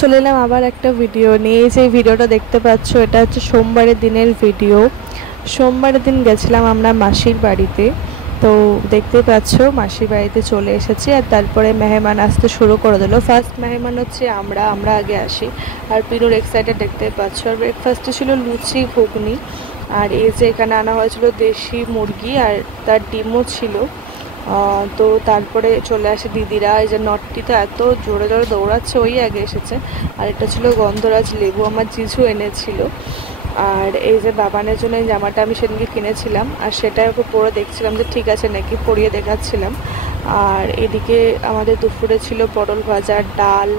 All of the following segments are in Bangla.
চলে এলাম আবার একটা ভিডিও নিয়ে। যে ভিডিওটা দেখতে পাচ্ছ এটা হচ্ছে সোমবারের দিনের ভিডিও। সোমবারের দিন গেছিলাম আমরা মাসির বাড়িতে। তো দেখতে পাচ্ছ মাসির বাড়িতে চলে এসেছি, আর তারপরে মেহমান আসতে শুরু করে দিল। ফার্স্ট মেহমান হচ্ছে আমরা আগে আসি। আর পিরুর এক্সাইটেড দেখতে পাচ্ছ। আর ব্রেকফাস্টে ছিল লুচি ঘুগনি, আর এই যে এখানে আনা হয়েছিল দেশি মুরগি, আর তার ডিমও ছিল। তো তারপরে চলে আসে দিদিরা। এই যে নটটি তো এত জোরে জোরে দৌড়াচ্ছে, ওই আগে এসেছে। আর এটা ছিল গন্ধরাজ লেবু, আমার জিজু এনেছিল। আর এই যে বাবানের জন্য এই জামাটা আমি সেদিনকে কিনেছিলাম, আর সেটাই ওকে পরে দেখছিলাম যে ঠিক আছে নাকি, পরিয়ে দেখাচ্ছিলাম। আর এদিকে আমাদের দুপুরে ছিল পটল ভাজা, ডাল,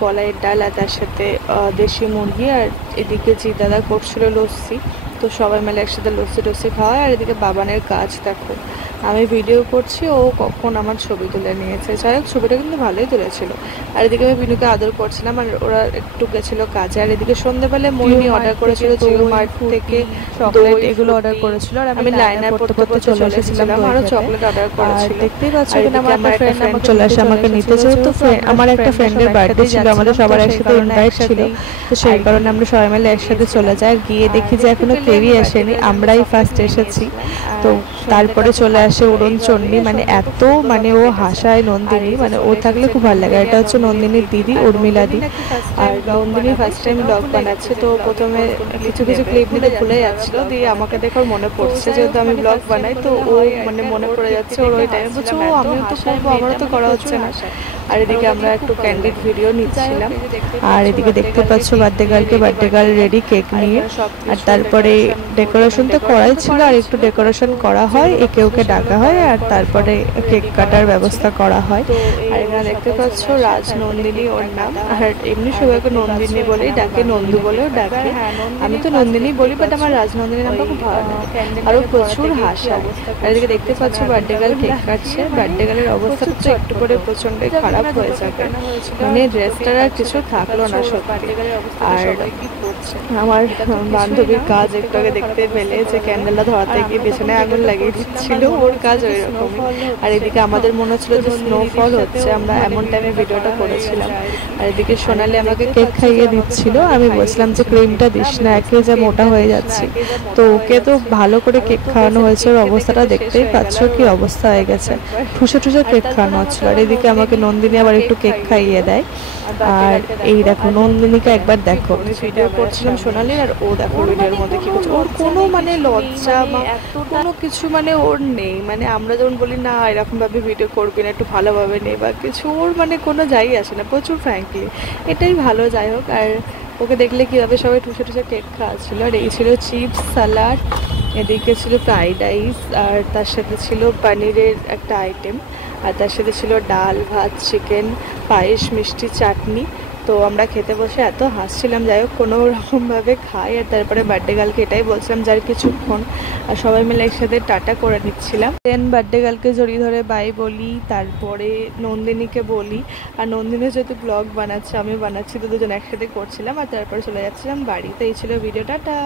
কলাইয়ের ডাল, আর তার সাথে দেশি মুরগি। আর এদিকে জি দাদা করছিল লস্যি। তো সবাই মিলে একসাথে লস্যি খাওয়া। আর এদিকে বাবানের কাজ দেখো, আমি ভিডিও করছি, ও কখন আমার ছবি তুলে নিয়েছে। যাই হোক, ছবিটা কিন্তু ভালোই তুলেছিল। আর এদিকে আমি বিনুকে আদর করছিলাম, আর ওরা একটু গেছিলো কাজে। আর এদিকে সন্ধ্যেবেলায় মইনি অর্ডার করেছিল জিও মার্ট থেকে চকলেট, এগুলো অর্ডার করেছিল। আর আমি লাইনার পড়তে পড়তে চলে এসেছিলাম, আরও চকলেট অর্ডার করেছিল। দেখতেই পাচ্ছ এখানে আমার একটা ফ্রেন্ড আমাকে চলে আসে আমাকে নিতে। যেহেতু আমার একটা ফ্রেন্ডের বার্থডে ছিল, আমাদের সবার একসাথে ইনভাইট ছিল, তো সেই কারণে আমরা সবাই মিলে একসাথে চলে যাই। গিয়ে দেখি যে এখনো কেউই আসেনি, আমরাই ফার্স্ট এসেছি। তো তারপরে চলে আসে উড়ন চণ্ডী, মানে এত মানে ও হাসায় নন্দিনী, মানে ও থাকলে খুব ভালো লাগে। এটা হচ্ছে নন্দিনীর দিদি উর্মিলা দি। আর নন্দিনী ফার্স্ট টাইম ব্লগ বানাচ্ছে, তো প্রথমে কিছু ক্লিপ নিতে ভুলে যাচ্ছিল, দিয়ে আমাকে দেখে ওর মনে পড়ছে, যেহেতু আমি ব্লগ বানাই তো ও মানে মনে পড়ে যাচ্ছে ওর ওই টাইমে। বলছে ও আমিও তো করবো, আমারও তো করা হচ্ছে না। আর এদিকে আমরা একটু ক্যান্ডিড ভিডিও নিচ্ছিলাম। আর এদিকে দেখতে পাচ্ছ বার্থডে গার্ল রেডি কেক নিয়ে। আর তারপরে ডেকোরেশন তো করাই ছিল, আর একটু ডেকোরেশন করা হয়, একে ওকে ডাকা হয়, আর তারপরে কেক কাটার ব্যবস্থা করা হয়। আর এখানে দেখতে পাচ্ছ রাজনন্দিনী ওর নাম। আর এমনি সবাইকে নন্দিনী বলেই ডাকে, নন্দু বলেও ডাকে। আমি তো নন্দিনী বলি, বাট আমার রাজনন্দিনী নামটা খুব ভালো লাগে। আরও প্রচুর হাসায়। আর এদিকে দেখতে পাচ্ছ বার্থডে গার্ল কেক কাটছে। বার্থডে গার্লের অবস্থা তো একটু পরে প্রচণ্ডই খারাপ হয়ে যাবে, মানে ড্রেসটার আর কিছু থাকলো না সত্যি। আর আমার বান্ধবীর কাজ একটু আগে দেখতে পেলে, যে ক্যান্ডেলটা ধরাতে গিয়ে পেছনে আগুন লাগিয়ে দিচ্ছিল, ওর কাজ ওই রকমই। আর এদিকে আমাদের মনে হচ্ছিল যে স্নোফল হচ্ছে, আমরা এমন টাইমে ভিডিওটা করেছিলাম। আর এদিকে সোনালি আমাকে কেক খাইয়ে দিচ্ছিল, আমি বলছিলাম যে ক্রিমটা দিস না, একে যা মোটা হয়ে যাচ্ছে। তো ওকে তো ভালো করে কেক খাওয়ানো হয়েছে, ওর অবস্থাটা দেখতেই পাচ্ছ কি অবস্থা হয়ে গেছে, ঠুসে কেক খাওয়ানো হচ্ছিল। আর এদিকে আমাকে নন্দিনী আবার একটু কেক খাইয়ে দেয়। আর এই দেখো নন্দিনীকে একবার দেখো, ভিডিও করছিলাম সোনালির, আর ও দেখো ভিডিওর মধ্যে কি করছে। ওর কোনো মানে লজ্জা বা কোনো কিছু মানে ওর নেই। মানে আমরা যেমন বলি না এরকম ভাবে ভিডিও করবি না, একটু ভালোভাবে নেই বা কিছু, ওর মানে কোনো যাই আসে না, প্রচুর ফ্র্যাঙ্কলি, এটাই ভালো। যাই হোক, আর ওকে দেখলে কীভাবে সবাই ঠুসে কেক খাওয়াচ্ছিল। আর এই ছিল চিপস, সালাড, এদিকে ছিল ফ্রাইড রাইস, আর তার সাথে ছিল পনিরের একটা আইটেম, আর তার সাথে ছিল ডাল, ভাত, চিকেন, পায়েস, মিষ্টি, চাটনি। তো আমরা খেতে বসে এত হাসছিলাম। যাই হোক, কোনো রকমভাবে খাই। আর তারপরে বার্থডে গার্লকে এটাই বলছিলাম যার কিছুক্ষণ, আর সবাই মিলে একসাথে টাটা করে নিচ্ছিলাম। দেন বার্থডে গার্লকে জড়িয়ে ধরে বাই বলি, তারপরে নন্দিনীকে বলি। আর নন্দিনী যেহেতু ব্লগ বানাচ্ছে, আমিও বানাচ্ছি, তো দুজন একসাথে করছিলাম। আর তারপরে চলে যাচ্ছিলাম বাড়িতে। এই ছিল ভিডিও, টাটা।